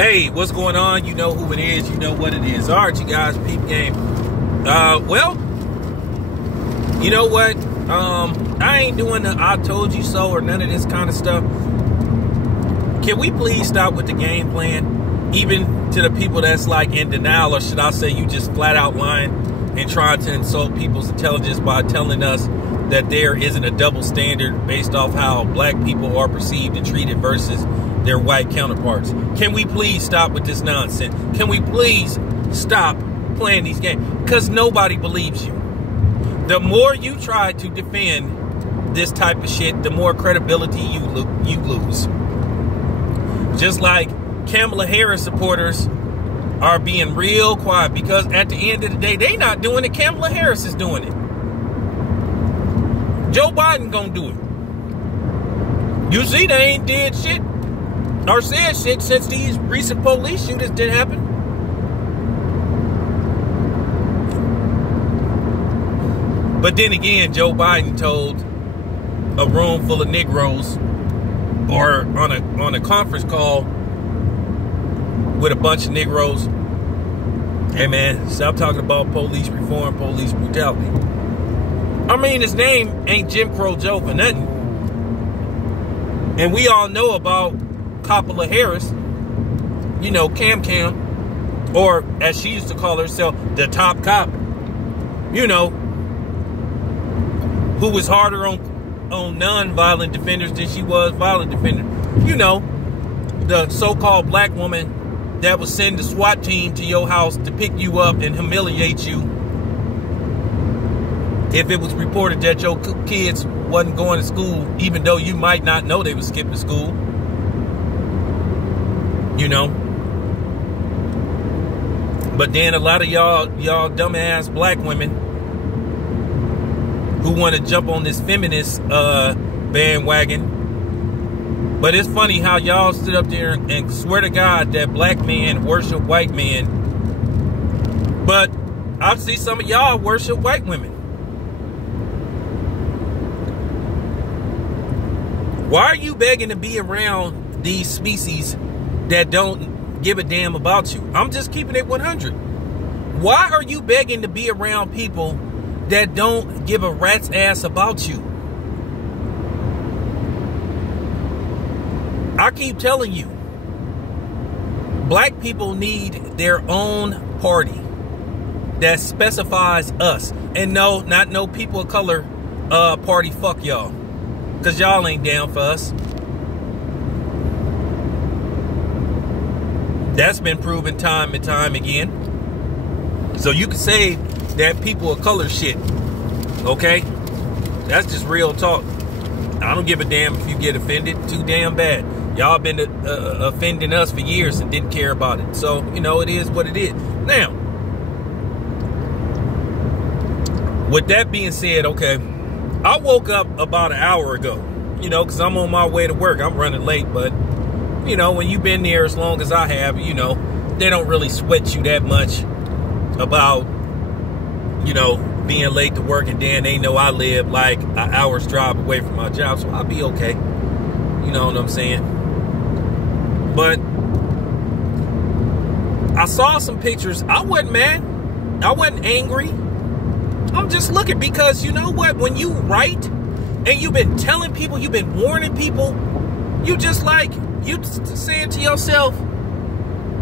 Hey, what's going on? You know who it is. You know what it is. All right, you guys, peep game. Well, you know what? I ain't doing the I told you so or none of this kind of stuff. Can we please stop with the game plan? Even to the people that's like in denial, or should I say you just flat out lying and trying to insult people's intelligence by telling us that there isn't a double standard based off how black people are perceived and treated versus their white counterparts. Can we please stop with this nonsense? Can we please stop playing these games? Because nobody believes you. The more you try to defend this type of shit, the more credibility you lose. Just like Kamala Harris supporters are being real quiet because at the end of the day, they not doing it. Kamala Harris is doing it. Joe Biden gonna do it. You see, they ain't did shit or said shit since these recent police shootings did happen. But then again, Joe Biden told a room full of Negroes, or on a conference call with a bunch of Negroes, hey man, stop talking about police reform, police brutality. I mean, his name ain't Jim Crow Joe for nothing. And we all know about Kamala Harris, you know, Cam, or as she used to call herself, the top cop, you know, who was harder on non-violent defenders than she was violent defenders. You know, the so-called black woman that would send the SWAT team to your house to pick you up and humiliate you if it was reported that your kids wasn't going to school, even though you might not know they were skipping school. You know. But then a lot of y'all dumbass black women who want to jump on this feminist bandwagon. But it's funny how y'all stood up there and swear to God that black men worship white men. But I see some of y'all worship white women. Why are you begging to be around these species that don't give a damn about you? I'm just keeping it 100. Why are you begging to be around people that don't give a rat's ass about you? I keep telling you, black people need their own party that specifies us. And no, not no people of color party, fuck y'all. Because y'all ain't down for us. That's been proven time and time again. So you can say that people of color shit, okay? That's just real talk. I don't give a damn if you get offended. Too damn bad. Y'all been offending us for years and didn't care about it. So, you know, it is what it is. Now, with that being said, okay, I woke up about an hour ago, you know, because I'm on my way to work. I'm running late, but, you know, when you've been there as long as I have, you know, they don't really sweat you that much about, you know, being late to work, and then they know I live like an hour's drive away from my job, so I'll be okay. You know what I'm saying? But I saw some pictures. I wasn't mad. I wasn't angry. I'm just looking because you know what? When you write and you've been telling people, you've been warning people, you just like, you saying to yourself,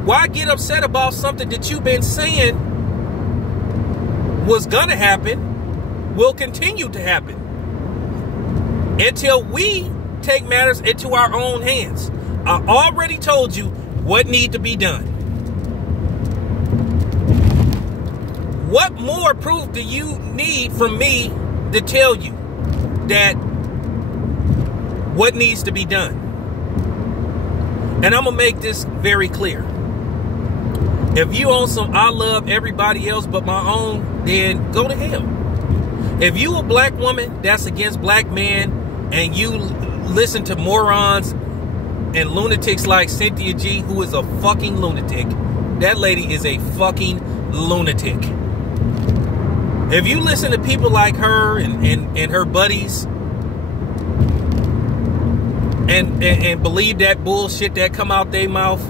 why get upset about something that you've been saying was gonna happen, will continue to happen until we take matters into our own hands. I already told you what needs to be done. What more proof do you need from me to tell you that what needs to be done? And I'm gonna make this very clear. If you on some I love everybody else but my own, then go to hell. If you a black woman that's against black men and you listen to morons and lunatics like Cynthia G, who is a fucking lunatic, that lady is a fucking lunatic. If you listen to people like her and her buddies and believe that bullshit that come out their mouth,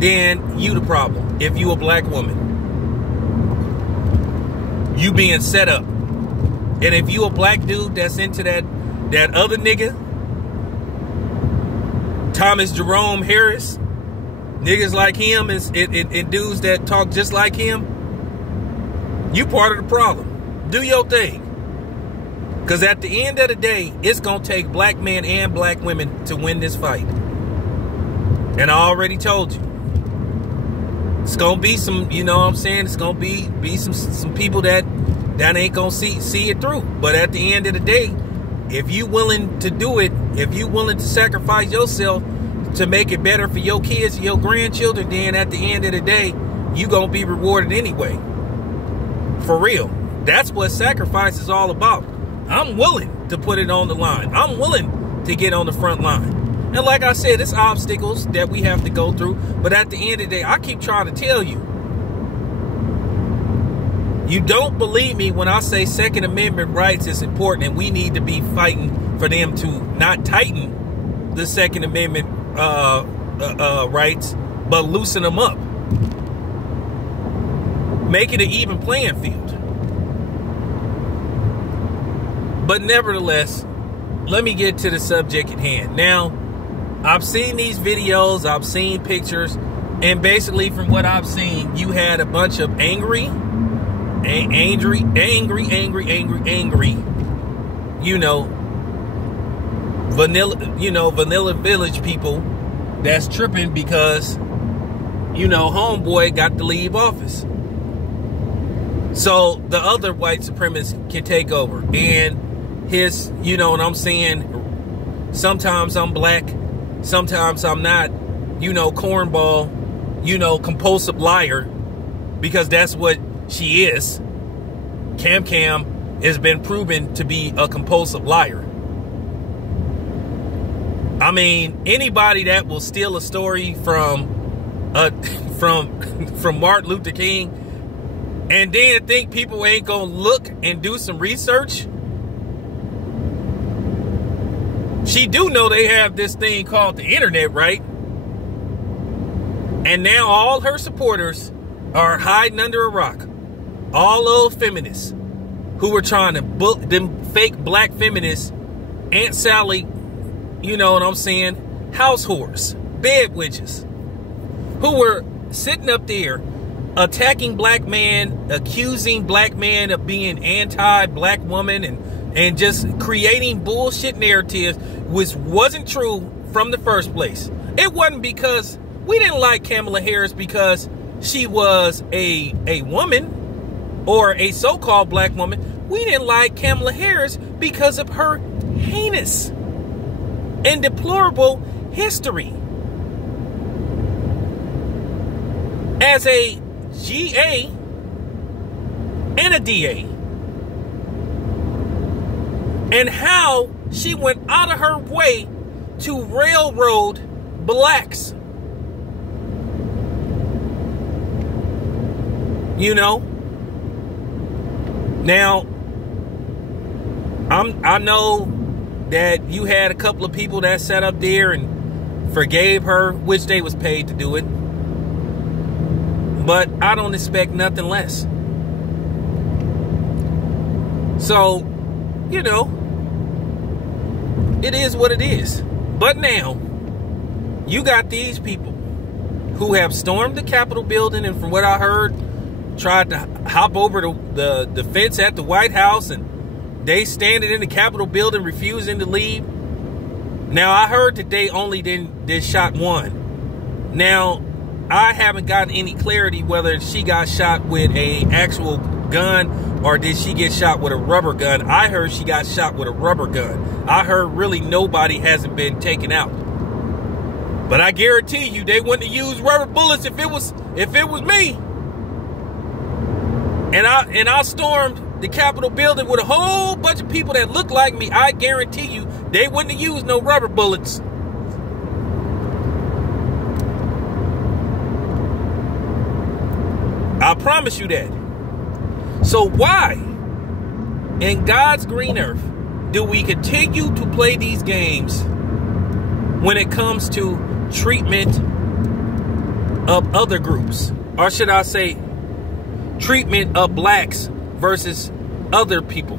then you the problem. If you a black woman, you being set up. And if you a black dude that's into that other nigga, Thomas Jerome Harris, niggas like him and dudes that talk just like him, you part of the problem. Do your thing. Because at the end of the day, it's going to take black men and black women to win this fight. And I already told you. It's going to be some, you know what I'm saying? It's going to be some people that ain't going to see it through. But at the end of the day, if you willing to do it, if you willing to sacrifice yourself to make it better for your kids and your grandchildren, then at the end of the day, you going to be rewarded anyway. For real. That's what sacrifice is all about. I'm willing to put it on the line. I'm willing to get on the front line. And like I said, it's obstacles that we have to go through. But at the end of the day, I keep trying to tell you. You don't believe me when I say Second Amendment rights is important and we need to be fighting for them to not tighten the Second Amendment rights, but loosen them up. Make it an even playing field. But nevertheless, let me get to the subject at hand. Now, I've seen these videos, I've seen pictures, and basically from what I've seen, you had a bunch of angry, you know, vanilla village people that's tripping because, you know, homeboy got to leave office. So the other white supremacists can take over. And his, you know what I'm saying, sometimes I'm black, sometimes I'm not, you know, cornball, you know, compulsive liar, because that's what she is. Cam has been proven to be a compulsive liar. I mean, anybody that will steal a story from Martin Luther King and then think people ain't gonna look and do some research. She do know they have this thing called the internet, right? And now all her supporters are hiding under a rock. All those feminists who were trying to book them fake black feminists, Aunt Sally, you know what I'm saying, house whores, bed witches, who were sitting up there attacking black men, accusing black men of being anti-black woman, and just creating bullshit narratives which wasn't true from the first place. It wasn't because we didn't like Kamala Harris because she was a woman or a so-called black woman. We didn't like Kamala Harris because of her heinous and deplorable history as a GA and a DA, and how she went out of her way to railroad blacks. You know, now I know that you had a couple of people that sat up there and forgave her, which they was paid to do it. But I don't expect nothing less. So, you know, it is what it is. But now, you got these people who have stormed the Capitol building and, from what I heard, tried to hop over the fence at the White House, and they standing in the Capitol building refusing to leave. Now, I heard that they only did shot one. Now, I haven't gotten any clarity whether she got shot with a actual gun or did she get shot with a rubber gun. I heard she got shot with a rubber gun. I heard really nobody hasn't been taken out. But I guarantee you they wouldn't have used rubber bullets if it was me. And I stormed the Capitol building with a whole bunch of people that look like me. I guarantee you they wouldn't have used no rubber bullets. I promise you that. So why, in God's green earth, do we continue to play these games when it comes to treatment of other groups, or should I say treatment of blacks versus other people.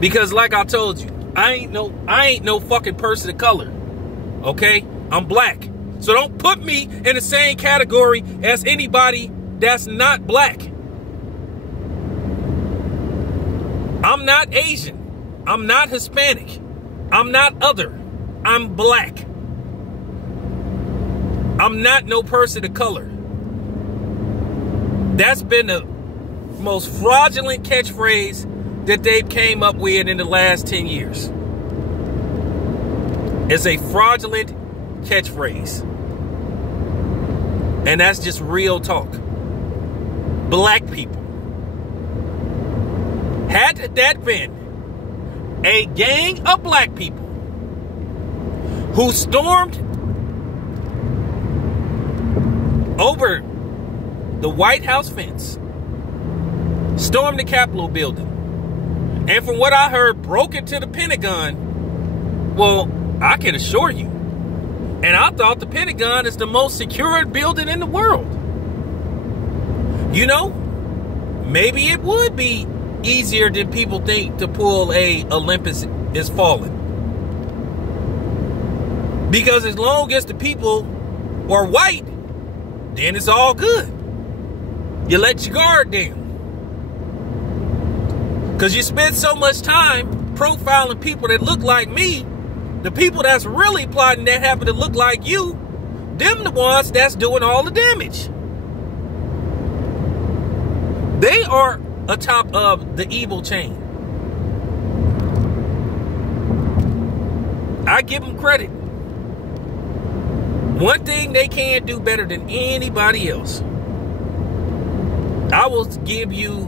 Because like I told you, I ain't no fucking person of color. Okay? I'm black. So don't put me in the same category as anybody that's not black. I'm not Asian. I'm not Hispanic. I'm not other. I'm black. I'm not no person of color. That's been the most fraudulent catchphrase that they've came up with in the last 10 years. It's a fraudulent catchphrase. And that's just real talk. Black people. Had that been a gang of black people who stormed over the White House fence, stormed the Capitol building, and from what I heard, broke into the Pentagon, well, I can assure you, and I thought the Pentagon is the most secure building in the world. You know, maybe it would be easier than people think to pull a Olympus is falling. Because as long as the people are white, then it's all good. You let your guard down. Because you spend so much time profiling people that look like me, the people that's really plotting that happen to look like you, them the ones that's doing all the damage. They are atop of the evil chain. I give them credit. One thing they can do better than anybody else, I will give you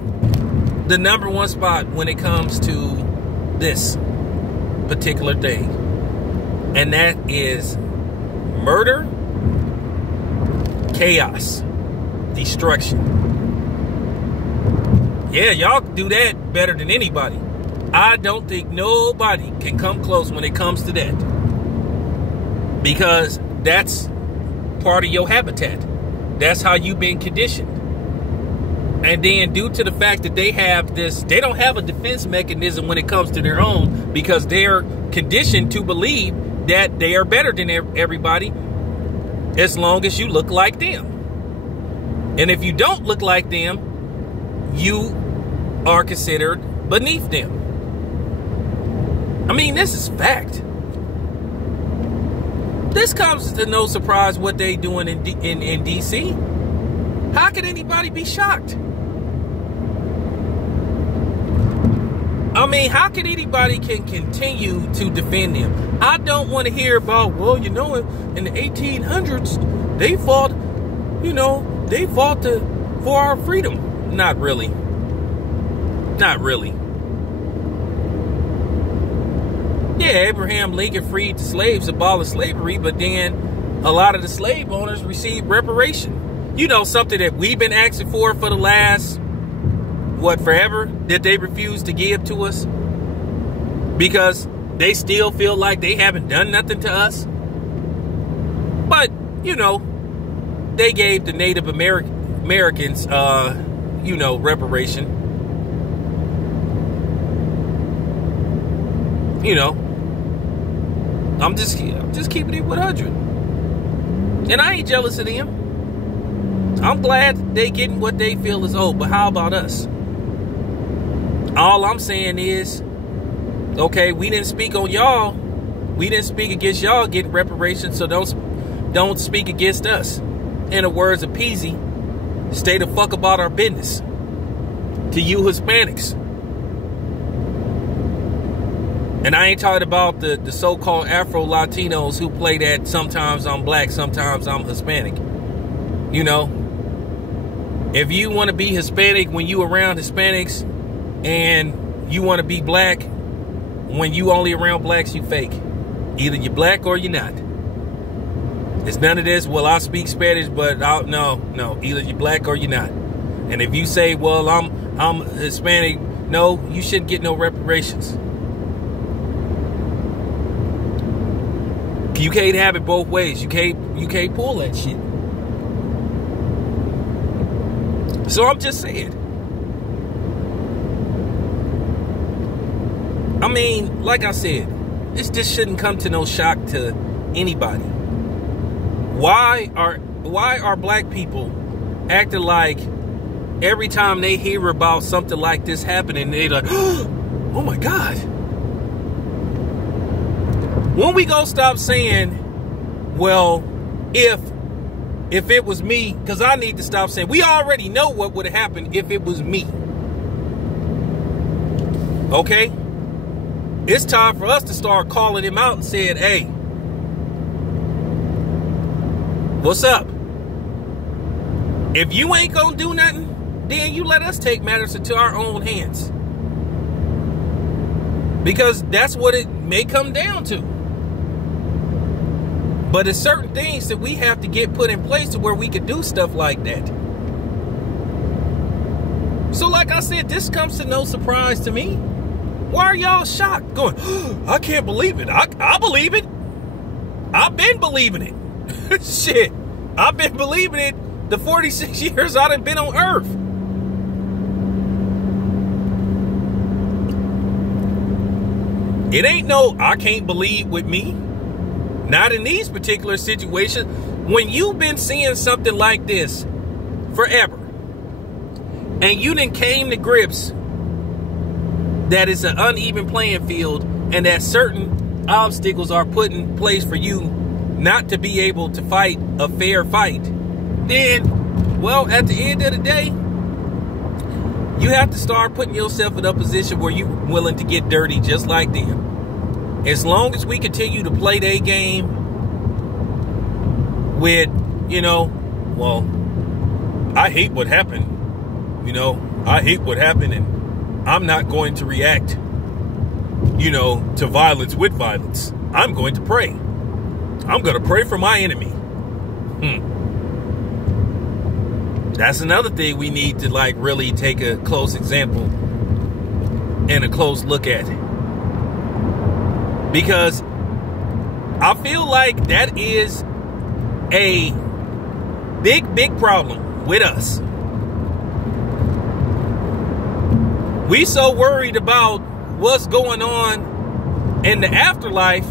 the number one spot when it comes to this particular thing. And that is murder, chaos, destruction. Yeah, y'all do that better than anybody. I don't think nobody can come close when it comes to that. Because that's part of your habitat. That's how you've been conditioned. And then due to the fact that they have this, they don't have a defense mechanism when it comes to their own, because they're conditioned to believe that they are better than everybody as long as you look like them. And if you don't look like them, you are considered beneath them. I mean, this is fact. This comes to no surprise what they doing in DC. How can anybody be shocked? I mean, how can anybody can continue to defend them? I don't want to hear about, well, you know, in the 1800s, they fought, they fought for our freedom. Not really. Not really. Yeah, Abraham Lincoln freed the slaves, abolished slavery, but then a lot of the slave owners received reparation. You know, something that we've been asking for the last, forever, that they refuse to give to us because they still feel like they haven't done nothing to us. But, they gave the Native Americans, reparation. I'm just keeping it 100. And I ain't jealous of them. I'm glad they getting what they feel is owed, but how about us? All I'm saying is, okay, we didn't speak on y'all. We didn't speak against y'all getting reparations, so don't speak against us. In the words of Peasy, stay the fuck about our business. To you Hispanics. And I ain't talking about the so-called Afro-Latinos who play that sometimes I'm black, sometimes I'm Hispanic. If you want to be Hispanic when you around Hispanics and you want to be black when you only around blacks, you fake. Either you're black or you're not. It's none of this, well, I speak Spanish, but no. Either you're black or you're not. And if you say, well, I'm Hispanic, no, you shouldn't get no reparations. You can't have it both ways. You can't pull that shit. So I'm just saying. I mean, like I said, this shouldn't come to no shock to anybody. Why are black people acting like every time they hear about something like this happening, they're like, oh my God. When we go stop saying, well, if it was me, because I need to stop saying, we already know what would have happened if it was me. Okay? It's time for us to start calling him out and saying, hey, what's up? If you ain't gonna do nothing, then you let us take matters into our own hands. Because that's what it may come down to. But there's certain things that we have to get put in place to where we can do stuff like that. So like I said, this comes to no surprise to me. Why are y'all shocked? Going, I can't believe it. I believe it. I've been believing it. Shit. I've been believing it the 46 years I've been on Earth. It ain't no, I can't believe with me. Not in these particular situations. When you've been seeing something like this forever, and you done came to grips that it's an uneven playing field and that certain obstacles are put in place for you not to be able to fight a fair fight, then, well, at the end of the day, you have to start putting yourself in a position where you're willing to get dirty just like them. As long as we continue to play their game with, you know, well, I hate what happened. You know, I hate what happened, and I'm not going to react, you know, to violence with violence. I'm going to pray. I'm going to pray for my enemy. That's another thing we need to, like, really take a close example and a close look at. Because I feel like that is a big, big problem with us. We so worried about what's going on in the afterlife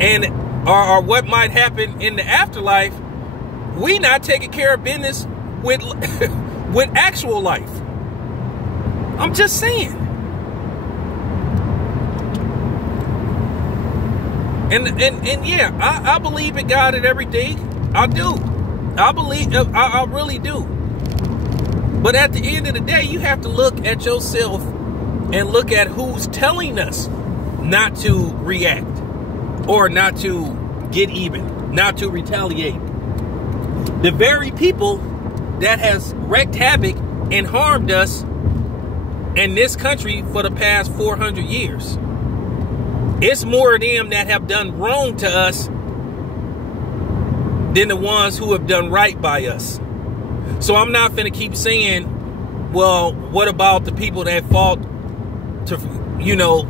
and or what might happen in the afterlife. We not taking care of business with with actual life. I'm just saying. And yeah, I believe in God and everything. I do. I believe. I really do. But at the end of the day, you have to look at yourself and look at who's telling us not to react or not to get even, not to retaliate. The very people that has wreaked havoc and harmed us in this country for the past 400 years. It's more of them that have done wrong to us than the ones who have done right by us. So I'm not finna keep saying, well, what about the people that fought to, you know,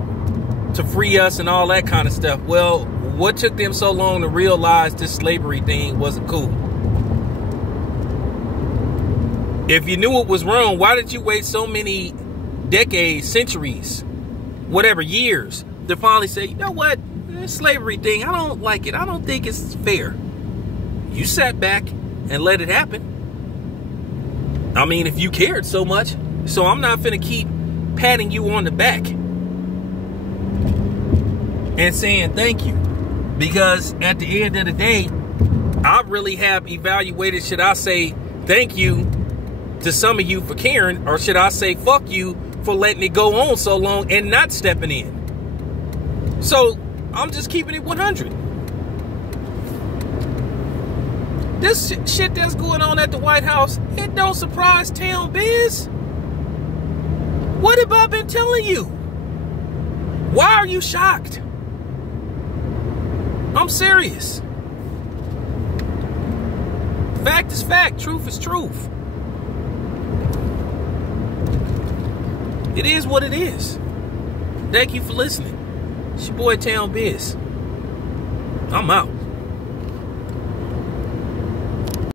to free us and all that kind of stuff? Well, what took them so long to realize this slavery thing wasn't cool? If you knew it was wrong, why did you wait so many decades, centuries, whatever, years, to finally say, you know what, this slavery thing, I don't like it. I don't think it's fair. You sat back and let it happen. I mean, if you cared so much. So I'm not finna keep patting you on the back and saying thank you. Because at the end of the day, I really have evaluated, should I say thank you to some of you for caring, or should I say fuck you for letting it go on so long and not stepping in? So I'm just keeping it 100. This shit that's going on at the White House, it don't surprise Town Biz. What have I been telling you? Why are you shocked? I'm serious. Fact is fact. Truth is truth. It is what it is. Thank you for listening. It's your boy Town Biz. I'm out.